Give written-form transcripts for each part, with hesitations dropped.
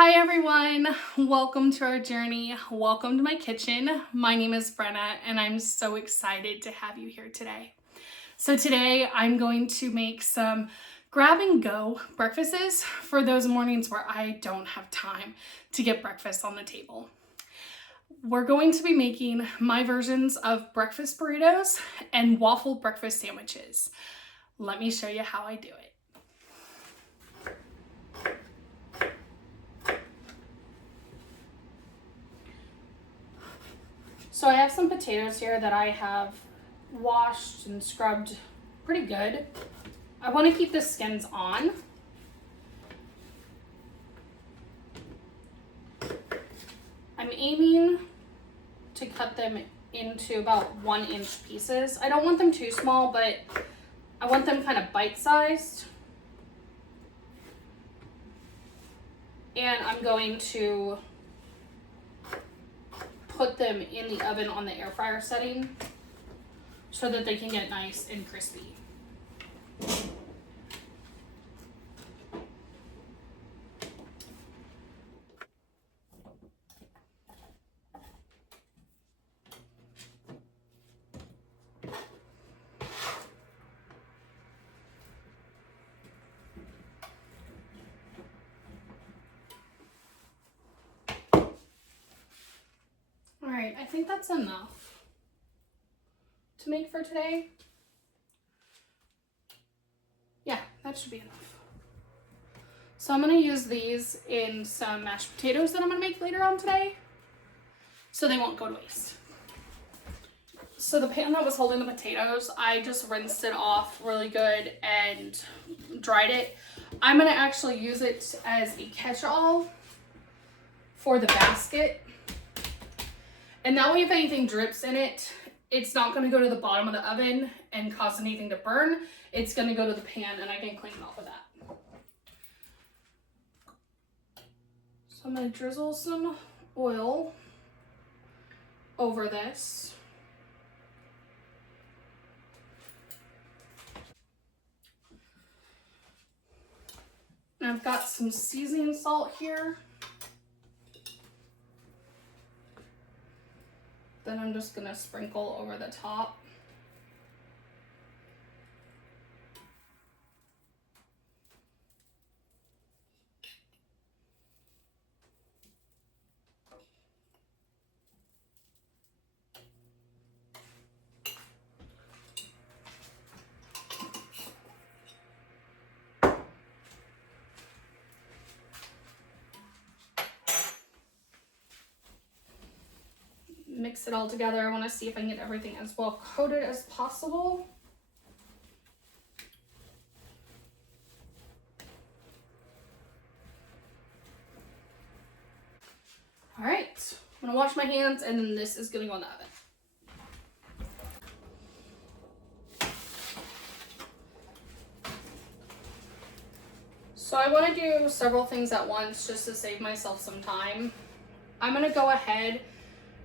Hi everyone, welcome to our journey. Welcome to my kitchen. My name is Brenna and I'm so excited to have you here today. So today I'm going to make some grab and go breakfasts for those mornings where I don't have time to get breakfast on the table. We're going to be making my versions of breakfast burritos and waffle breakfast sandwiches. Let me show you how I do it. So I have some potatoes here that I have washed and scrubbed pretty good. I want to keep the skins on. I'm aiming to cut them into about 1-inch pieces. I don't want them too small, but I want them kind of bite-sized. And I'm going to put them in the oven on the air fryer setting so that they can get nice and crispy. All right, I think that's enough to make for today. Yeah, that should be enough. So I'm gonna use these in some mashed potatoes that I'm gonna make later on today, so they won't go to waste. So the pan that was holding the potatoes, I just rinsed it off really good and dried it. I'm gonna actually use it as a catch-all for the basket. And that way if anything drips in it, it's not gonna go to the bottom of the oven and cause anything to burn. It's gonna go to the pan and I can clean it off with that. So I'm gonna drizzle some oil over this. And I've got some seasoning salt here. Then I'm just gonna sprinkle over the top. Mix it all together. I want to see if I can get everything as well coated as possible. All right, I'm gonna wash my hands and then this is gonna go in the oven. So I want to do several things at once just to save myself some time. I'm gonna go ahead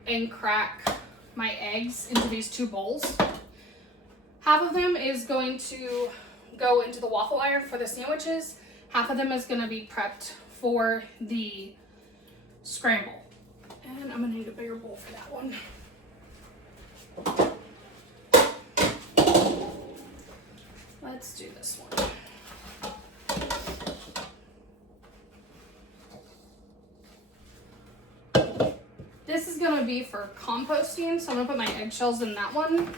and crack my eggs into these 2 bowls. Half of them is going to go into the waffle iron for the sandwiches. Half of them is gonna be prepped for the scramble. And I'm gonna need a bigger bowl for that one. Let's do this one. This is gonna be for composting, so I'm gonna put my eggshells in that one.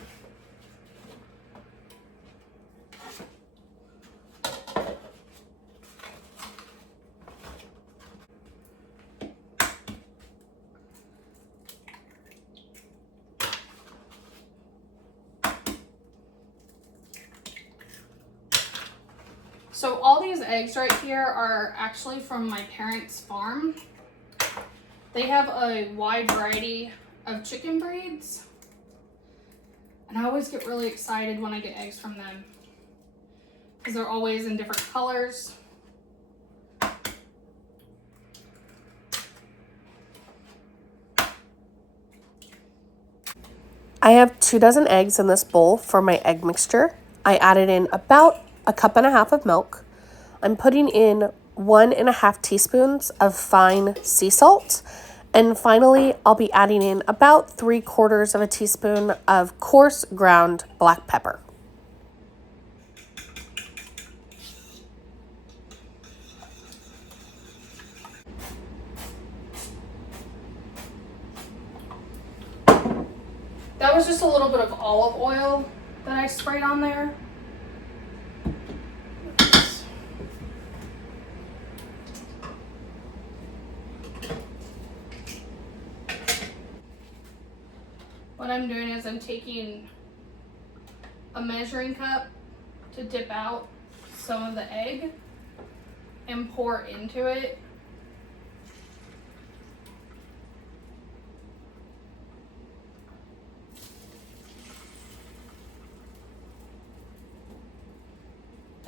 So all these eggs right here are actually from my parents' farm. They have a wide variety of chicken breeds. And I always get really excited when I get eggs from them because they're always in different colors. I have 2 dozen eggs in this bowl for my egg mixture. I added in about 1.5 cups of milk. I'm putting in 1.5 teaspoons of fine sea salt. And finally, I'll be adding in about 3/4 of a teaspoon of coarse ground black pepper. That was just a little bit of olive oil that I sprayed on there. What I'm doing is I'm taking a measuring cup to dip out some of the egg and pour into it.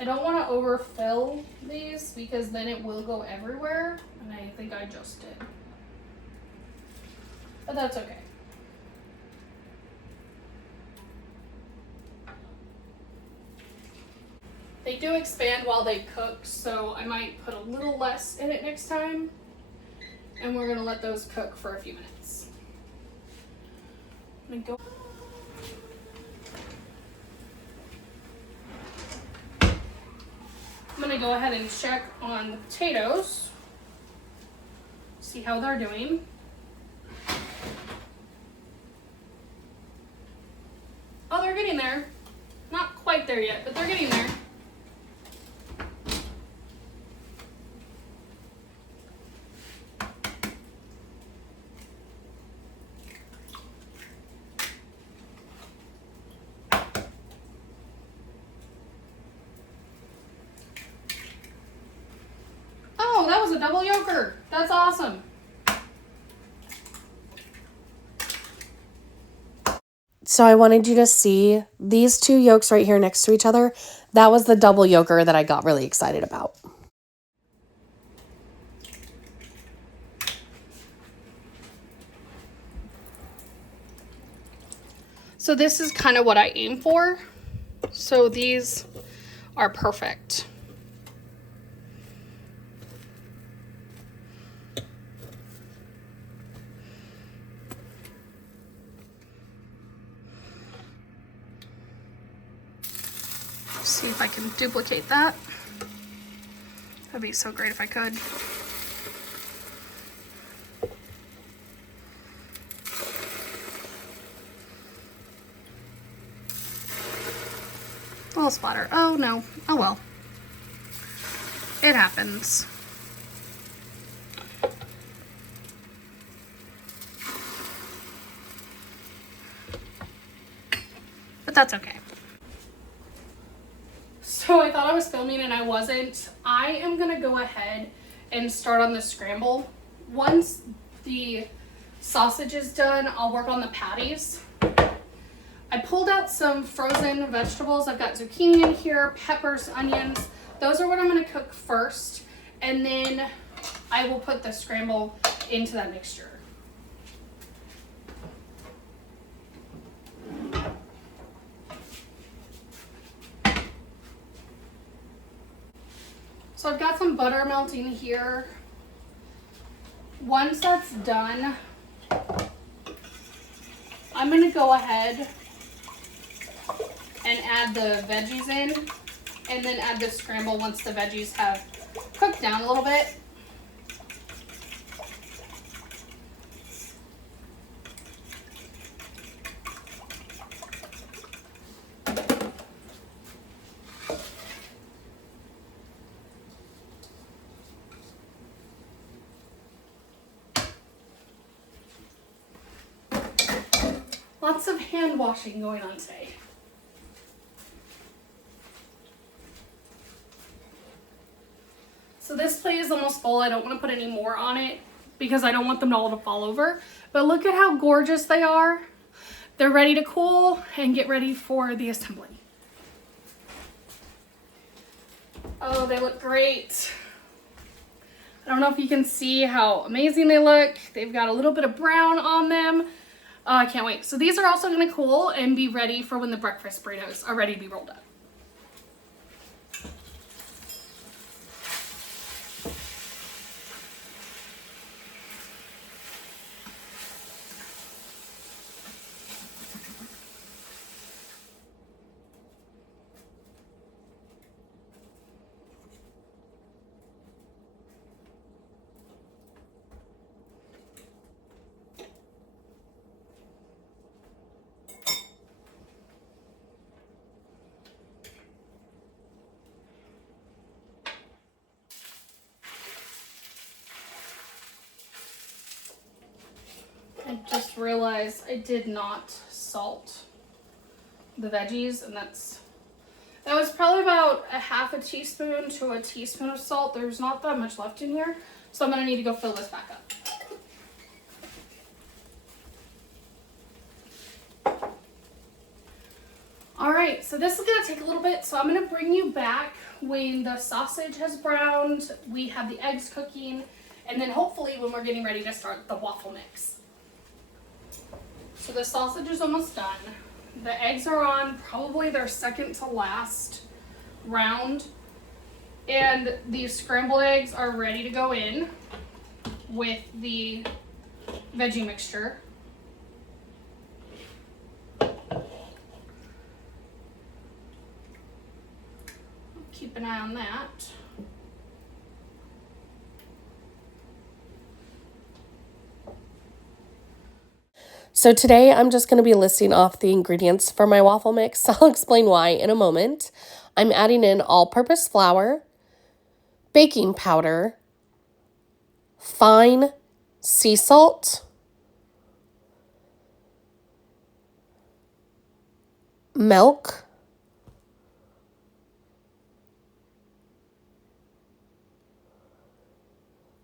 I don't want to overfill these because then it will go everywhere, and I think I just did. But that's okay. They do expand while they cook, so I might put a little less in it next time. And we're gonna let those cook for a few minutes. I'm gonna go ahead and check on the potatoes, see how they're doing. Oh, they're getting there. Not quite there yet, but they're getting there. Oh, that was a double yolker. That's awesome. So I wanted you to see these two yolks right here next to each other. That was the double yolker that I got really excited about. So this is kind of what I aim for. So these are perfect. See if I can duplicate that. That'd be so great if I could. A little splatter. Oh no. Oh well. It happens. But that's okay. So I thought I was filming and I wasn't. I am gonna go ahead and start on the scramble. Once the sausage is done, I'll work on the patties. I pulled out some frozen vegetables. I've got zucchini in here, peppers, onions. Those are what I'm gonna cook first. And then I will put the scramble into that mixture. So I've got some butter melting here. Once that's done, I'm gonna go ahead and add the veggies in, and then add the scramble once the veggies have cooked down a little bit. Lots of hand washing going on today. So this plate is almost full. I don't want to put any more on it because I don't want them all to fall over. But look at how gorgeous they are. They're ready to cool and get ready for the assembly. Oh, they look great. I don't know if you can see how amazing they look. They've got a little bit of brown on them. Oh, I can't wait. So these are also going to cool and be ready for when the breakfast burritos are ready to be rolled up. realized I did not salt the veggies, and that was probably about a half a teaspoon to a teaspoon of salt. There's not that much left in here, so I'm gonna need to go fill this back up. All right, so this is gonna take a little bit, so I'm gonna bring you back when the sausage has browned, we have the eggs cooking, and then hopefully when we're getting ready to start the waffle mix. So the sausage is almost done. The eggs are on probably their second to last round, and these scrambled eggs are ready to go in with the veggie mixture. Keep an eye on that. So today I'm just going to be listing off the ingredients for my waffle mix. I'll explain why in a moment. I'm adding in all-purpose flour, baking powder, fine sea salt, milk,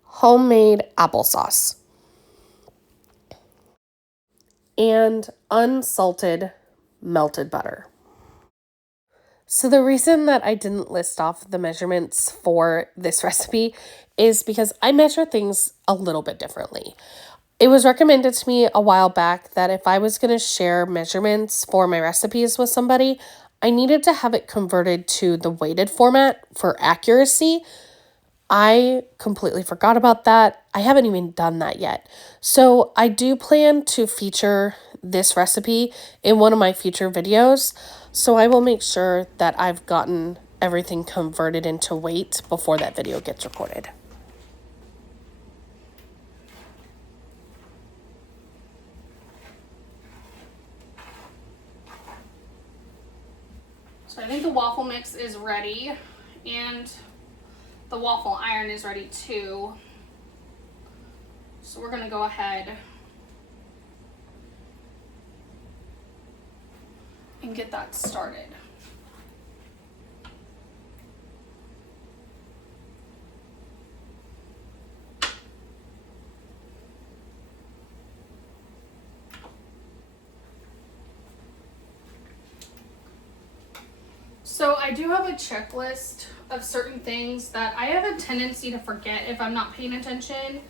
homemade applesauce, and unsalted melted butter. So the reason that I didn't list off the measurements for this recipe is because I measure things a little bit differently. It was recommended to me a while back that if I was going to share measurements for my recipes with somebody, I needed to have it converted to the weighted format for accuracy. I completely forgot about that. I haven't even done that yet. So I do plan to feature this recipe in one of my future videos. So I will make sure that I've gotten everything converted into weight before that video gets recorded. So I think the waffle mix is ready, and the waffle iron is ready too. So we're gonna go ahead and get that started. So I do have a checklist of certain things that I have a tendency to forget if I'm not paying attention,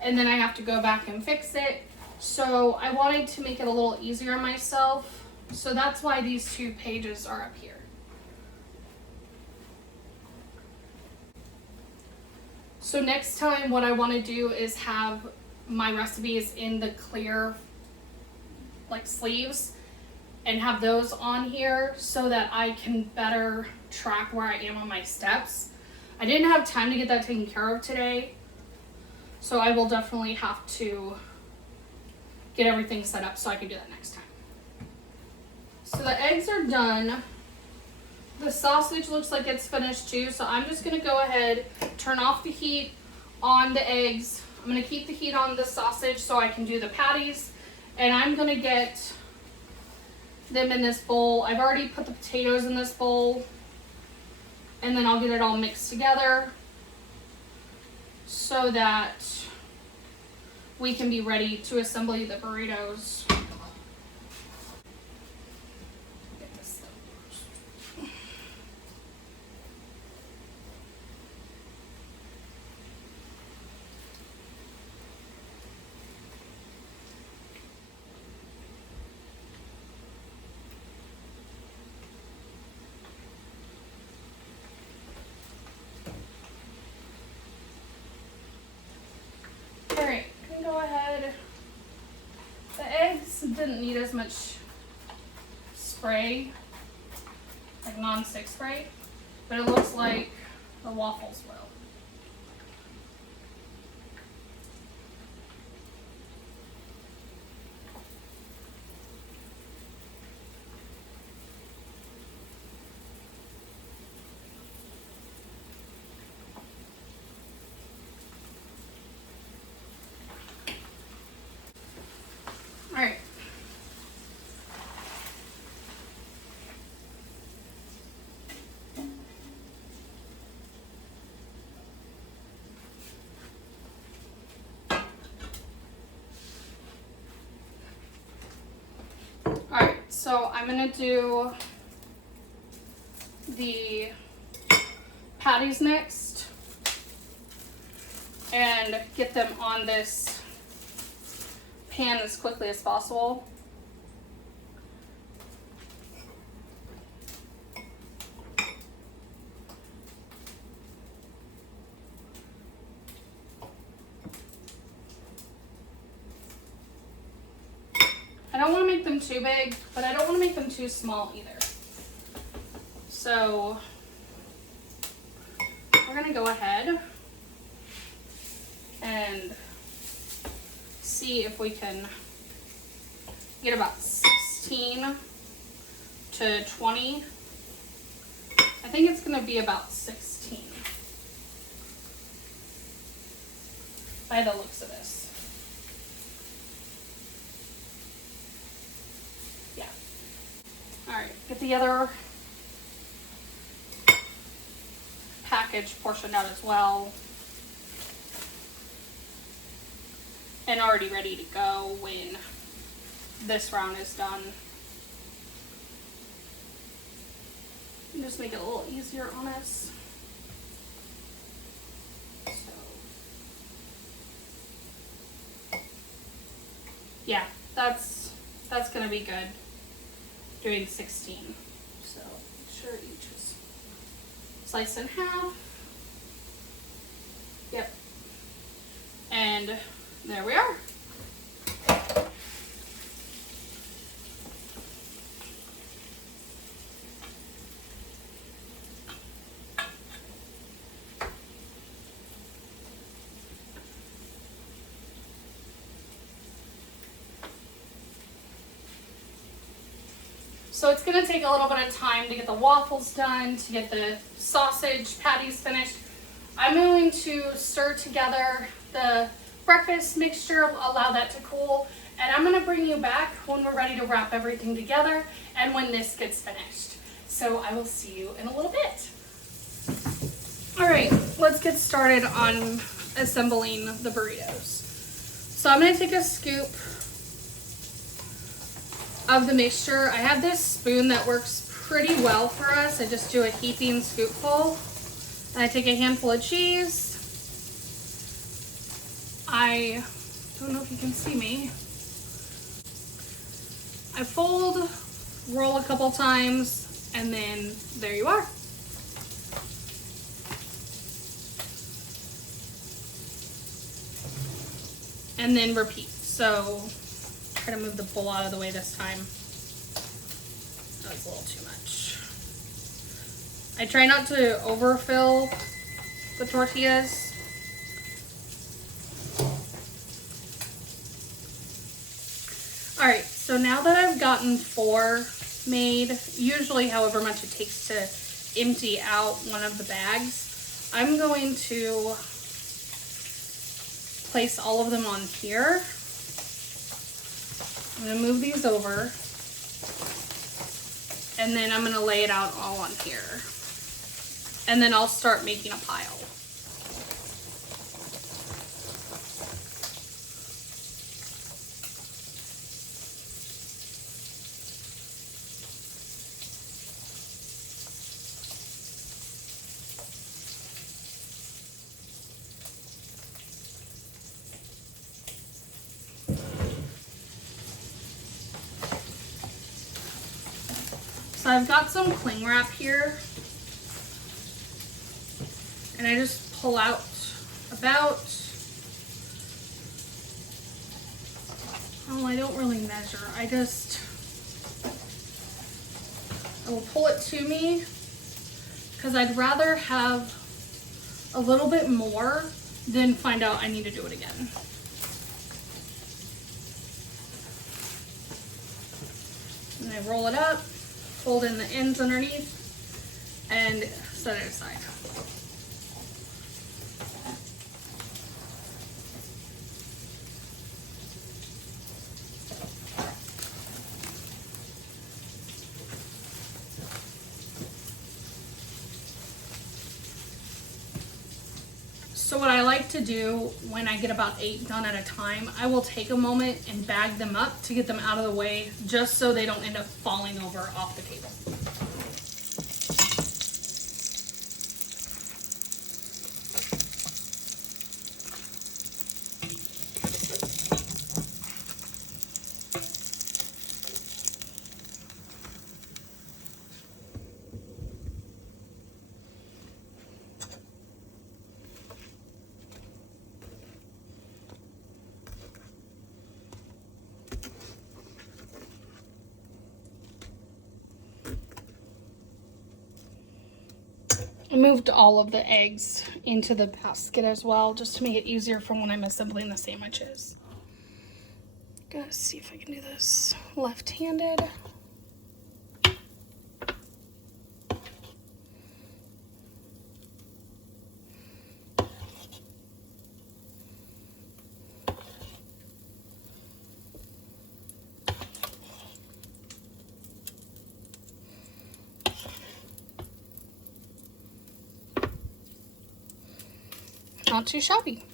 and then I have to go back and fix it. So I wanted to make it a little easier on myself. So that's why these 2 pages are up here. So next time what I want to do is have my recipes in the clear like sleeves and have those on here so that I can better track where I am on my steps. I didn't have time to get that taken care of today, so I will definitely have to get everything set up so I can do that next time. So the eggs are done. The sausage looks like it's finished too, so I'm just gonna go ahead, turn off the heat on the eggs. I'm gonna keep the heat on the sausage so I can do the patties, and I'm gonna get them in this bowl. I've already put the potatoes in this bowl, and then I'll get it all mixed together so that we can be ready to assemble the burritos. Get this stuff first. Alright, I can go ahead. The eggs didn't need as much spray, like non-stick spray, but it looks like the waffles will. Alright, So I'm gonna do the patties next and get them on this pan as quickly as possible. I don't want to make them too big, but I don't want to make them too small either. So we're going to go ahead and see if we can get about 16 to 20. I think it's going to be about 16 by the looks of this. Yeah. All right, get the other package portioned out as well. And already ready to go when this round is done. And just make it a little easier on us. So, yeah, that's gonna be good. Doing 16. So make sure each is sliced in half. Yep. And there we are. So it's gonna take a little bit of time to get the waffles done, to get the sausage patties finished. I'm going to stir together the breakfast mixture, allow that to cool, and I'm gonna bring you back when we're ready to wrap everything together and when this gets finished. So I will see you in a little bit. All right, let's get started on assembling the burritos. So I'm gonna take a scoop of the mixture. I have this spoon that works pretty well for us. I just do a heaping scoopful. And I take a handful of cheese. I don't know if you can see me. I fold, roll a couple times, and then there you are. And then repeat. So try to move the bowl out of the way this time. That was a little too much. I try not to overfill the tortillas. All right, so now that I've gotten 4 made, usually however much it takes to empty out one of the bags, I'm going to place all of them on here. I'm gonna move these over, and then I'm gonna lay it out all on here. And then I'll start making a pile. So I've got some cling wrap here, and I just pull out about, oh, I don't really measure. I will pull it to me because I'd rather have a little bit more than find out I need to do it again. And I roll it up, fold in the ends underneath, and set it aside. So what I like to do when I get about 8 done at a time, I will take a moment and bag them up to get them out of the way, just so they don't end up falling over off the table. I moved all of the eggs into the basket as well, just to make it easier for when I'm assembling the sandwiches. Gotta see if I can do this left-handed. Not too shabby.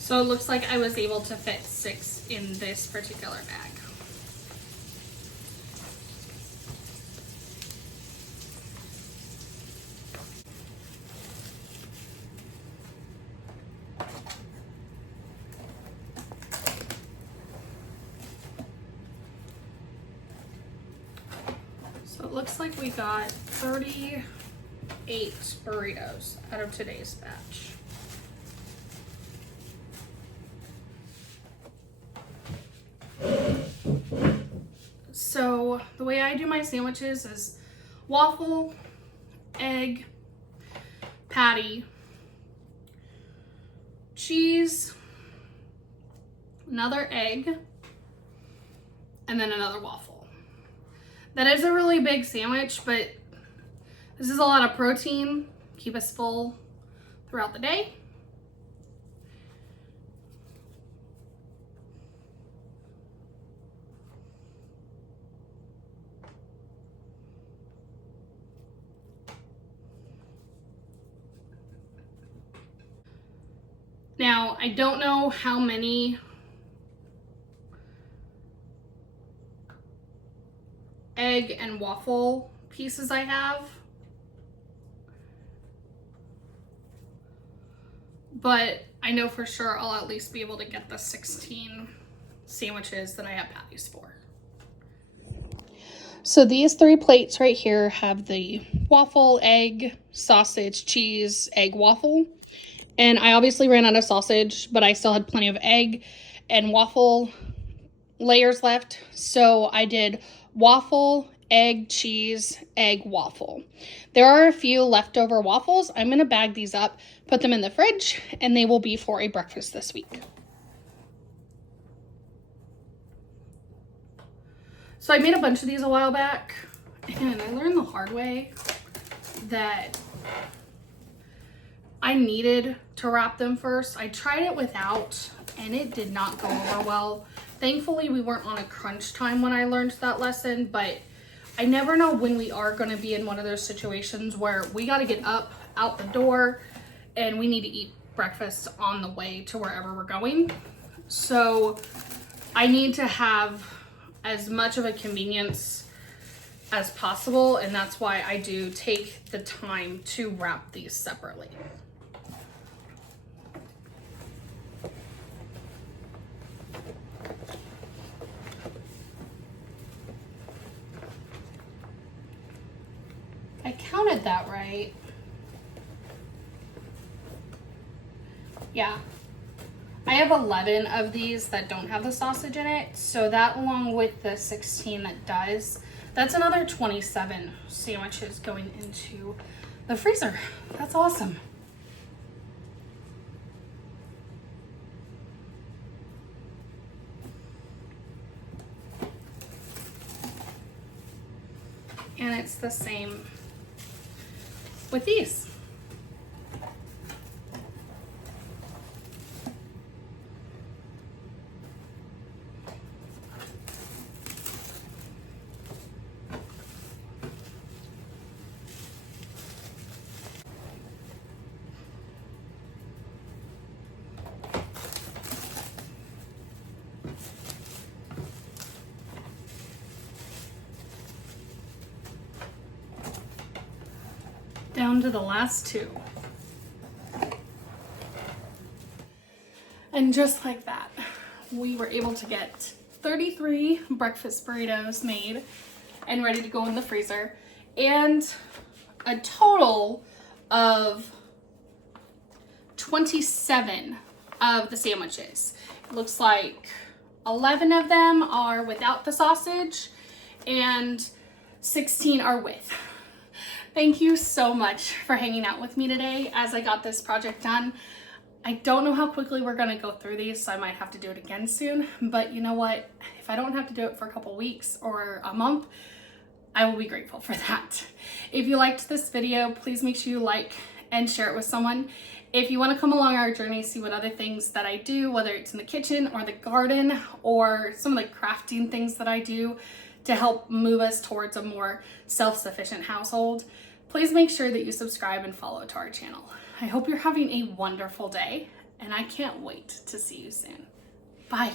So it looks like I was able to fit 6 in this particular bag. So it looks like we got 38 burritos out of today's batch. So the way I do my sandwiches is waffle, egg, patty, cheese, another egg, and then another waffle. That is a really big sandwich, but this is a lot of protein. Keep us full throughout the day. Now, I don't know how many egg and waffle pieces I have, but I know for sure I'll at least be able to get the 16 sandwiches that I have patties for. So these 3 plates right here have the waffle, egg, sausage, cheese, egg, waffle. And I obviously ran out of sausage, but I still had plenty of egg and waffle layers left. So I did waffle, egg, cheese, egg, waffle. There are a few leftover waffles. I'm going to bag these up, put them in the fridge, and they will be for a breakfast this week. So I made a bunch of these a while back, and I learned the hard way that I needed to wrap them first. I tried it without, and it did not go over well. Thankfully, we weren't on a crunch time when I learned that lesson, but I never know when we are going to be in one of those situations where we got to get up, out the door, and we need to eat breakfast on the way to wherever we're going. So I need to have as much of a convenience as possible, and that's why I do take the time to wrap these separately. I counted that right. Yeah. I have 11 of these that don't have the sausage in it, so that along with the 16 that does, that's another 27 sandwiches going into the freezer. That's awesome. And it's the same with these. Down to the last two. And just like that, we were able to get 33 breakfast burritos made and ready to go in the freezer, and a total of 27 of the sandwiches. It looks like 11 of them are without the sausage and 16 are with. Thank you so much for hanging out with me today as I got this project done. I don't know how quickly we're gonna go through these, so I might have to do it again soon, but you know what? If I don't have to do it for a couple weeks or a month, I will be grateful for that. If you liked this video, please make sure you like and share it with someone. If you want to come along our journey, see what other things that I do, whether it's in the kitchen or the garden or some of the crafting things that I do to help move us towards a more self-sufficient household, please make sure that you subscribe and follow to our channel. I hope you're having a wonderful day, and I can't wait to see you soon. Bye.